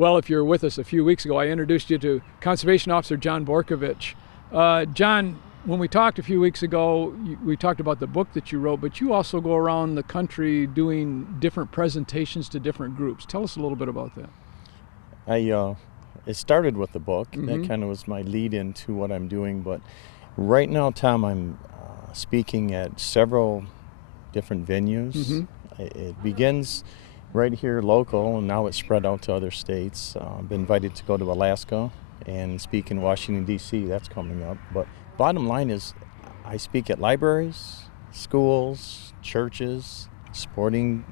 Well, if you're with us a few weeks ago, I introduced you to Conservation Officer John Borkovich. John, when we talked a few weeks ago, we talked about the book that you wrote, but you also go around the country doing different presentations to different groups. Tell us a little bit about that. It started with the book. Mm-hmm. That kind of was my lead into what I'm doing. But right now, Tom, I'm speaking at several different venues. Mm-hmm. It begins right here local, and now it's spread out to other states. I've been invited to go to Alaska and speak in Washington, D.C. That's coming up. But bottom line is I speak at libraries, schools, churches, sporting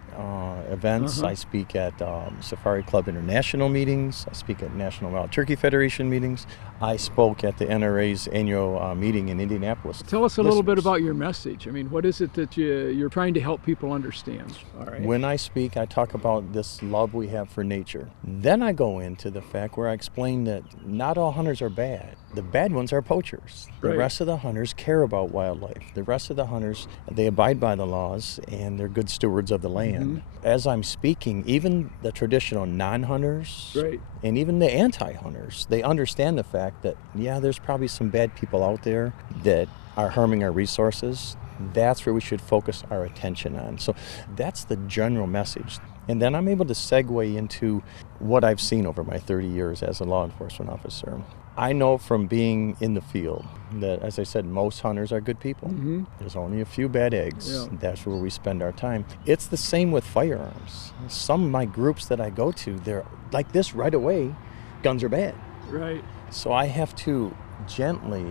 events. Uh-huh. I speak at Safari Club International meetings. I speak at National Wild Turkey Federation meetings. I spoke at the NRA's annual meeting in Indianapolis. Tell us a little bit about your message. I mean, what is it that you're trying to help people understand? All right. When I speak, I talk about this love we have for nature. Then I go into the fact where I explain that not all hunters are bad. The bad ones are poachers. The Right. rest of the hunters care about wildlife. The rest of the hunters, they abide by the laws and they're good stewards of the land. As I'm speaking, even the traditional non-hunters Right. and even the anti-hunters, they understand the fact that, yeah, there's probably some bad people out there that are harming our resources. That's where we should focus our attention on. So that's the general message. And then I'm able to segue into what I've seen over my 30 years as a law enforcement officer. I know from being in the field that, as I said, most hunters are good people. Mm-hmm. There's only a few bad eggs. Yeah. That's where we spend our time. It's the same with firearms. Some of my groups that I go to, they're like this right away, guns are bad. Right. So I have to gently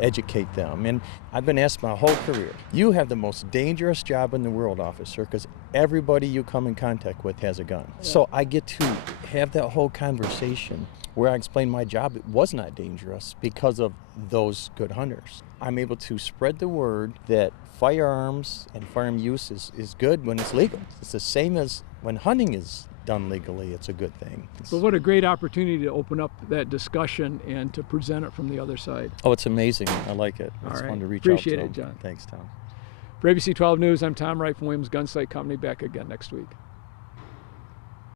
educate them. And I've been asked my whole career, you have the most dangerous job in the world, officer, because everybody you come in contact with has a gun. Yeah. So I get to have that whole conversation where I explain my job was not dangerous because of those good hunters. I'm able to spread the word that firearms and firearm use is good when it's legal. It's the same as when hunting is done legally, it's a good thing. But what a great opportunity to open up that discussion and to present it from the other side. Oh, it's amazing. I like it. All It's right. fun to reach Appreciate out it, to them. John. Thanks, Tom. For ABC 12 News, I'm Tom Wright from Williams Gun Sight Company, back again next week.